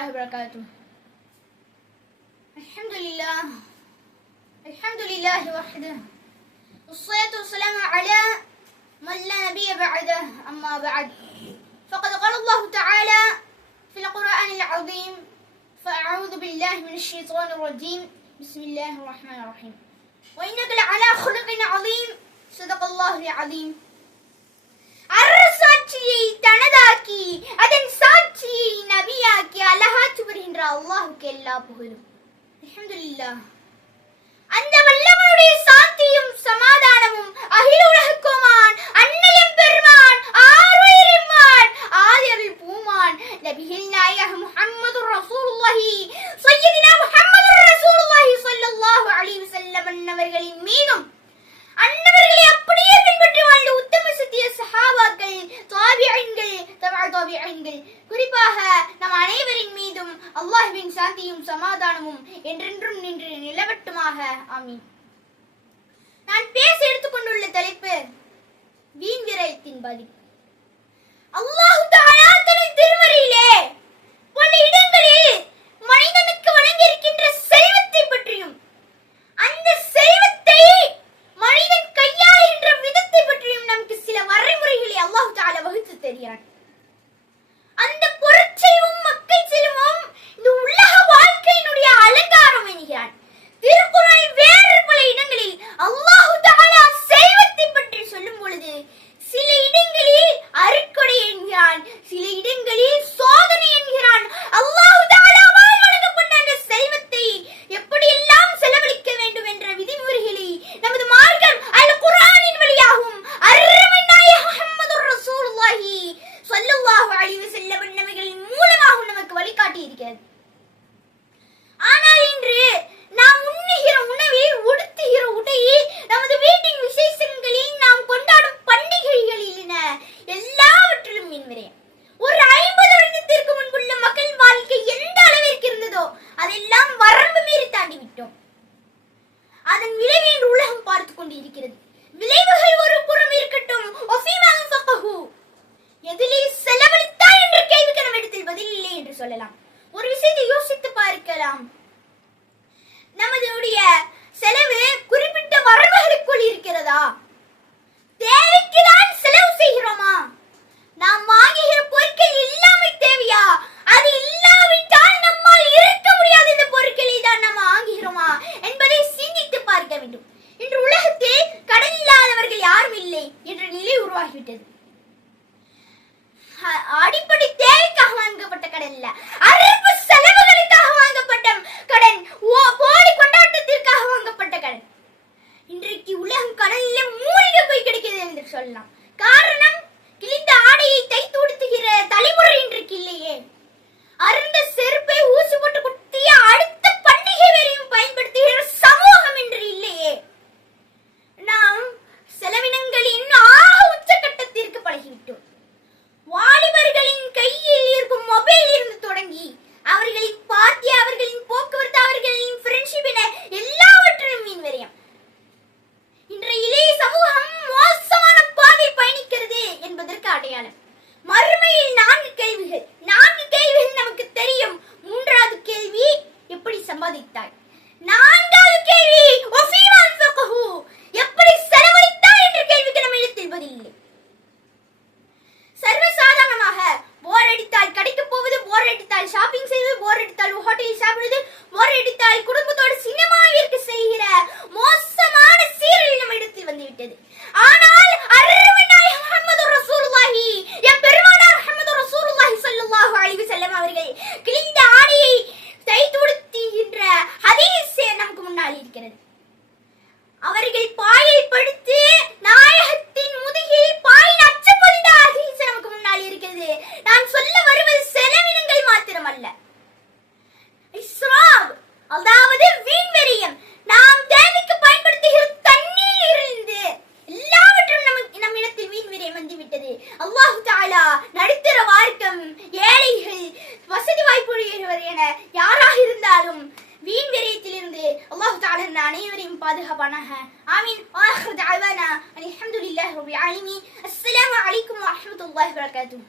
الله وبركاته. الحمد لله. الحمد لله وحده. والصلاة والسلام على من لا نبي بعده. أما بعد. فقد قال الله تعالى في القرآن العظيم فأعوذ بالله من الشيطان الرجيم. بسم الله الرحمن الرحيم. وإنك لعلى خلق عظيم. صدق الله العظيم. தனதாக்கி அதன் சாட்சியை நபியாக்கி அழகாச்சு வருகின்ற அல்லாஹுக்கு எல்லா புகழும். அல்ஹம்துலில்லாஹ். அந்த வல்லவனுடைய சாந்தியும் சமாதானமும் அகில உலகுக்குமான் அண்ணலம் பெருமான் ஆர்வயரிமான் ஆதியரில் பூமான் நபிகள் நாயக முஹம்மது ரசூலுல்லாஹி சையதினா முஹம்மது ரசூலுல்லாஹி ஸல்லல்லாஹு அலைஹி வஸல்லம் அன்னவர்களின் மீதும் அன்ன சஹாபாக்கள் தாபியன்கள் தபா தாபியன்கள் குறிப்பாக நம் அனைவரின் மீதும் அல்லாஹ்வின் சாந்தியும் சமாதானமும் என்றென்றும் நின்று நிலவட்டுமாக. ஆமீன். நான் பேச எடுத்துக்கொண்டுள்ள தலைப்பு வீண் விரயத்தின் பாதிப்பு இருக்கிறது விளைவுகள் ஒரு புறம் இருக்கட்டும். ஒஃபீமா ஃபக்கஹு. எதிலே செலவழித்தாய் என்ற கேள்விக்கு நம்ம இடத்தில் பதில் இல்லை என்று சொல்லலாம். ஒரு விஷயத்தை யோசித்து பார்க்கலாம். அடிப்படை தேவைக்காக வாங்கப்பட்ட கடன் இல்ல. அரபு செலவுகளுக்காக வாங்கப்பட்ட கடன். ஓ- போலி கொண்டாட்டத்திற்காக வாங்கப்பட்ட கடன். இன்றைக்கு உலகம் கடலில் மூழ்கி போய் கிடைக்கிறது என்று சொல்லலாம். அல்லாஹ் தாலா நடுத்தர வார்க்கம் ஏழைகள் வசதி வாய்ப்புடையவர் என யாராக இருந்தாலும் வீண் விரயத்திலிருந்து அல்லாஹ் தாலா இந்த அனைவரையும் பாதுகாப்பானாக. ஆமீன். ஆஹிர் தஅவானா. அல்ஹம்துலில்லாஹி ரப்பில் ஆலமீன். அஸ்ஸலாமு அலைக்கும் வரஹ்மத்துல்லாஹி வபரகாத்துஹு.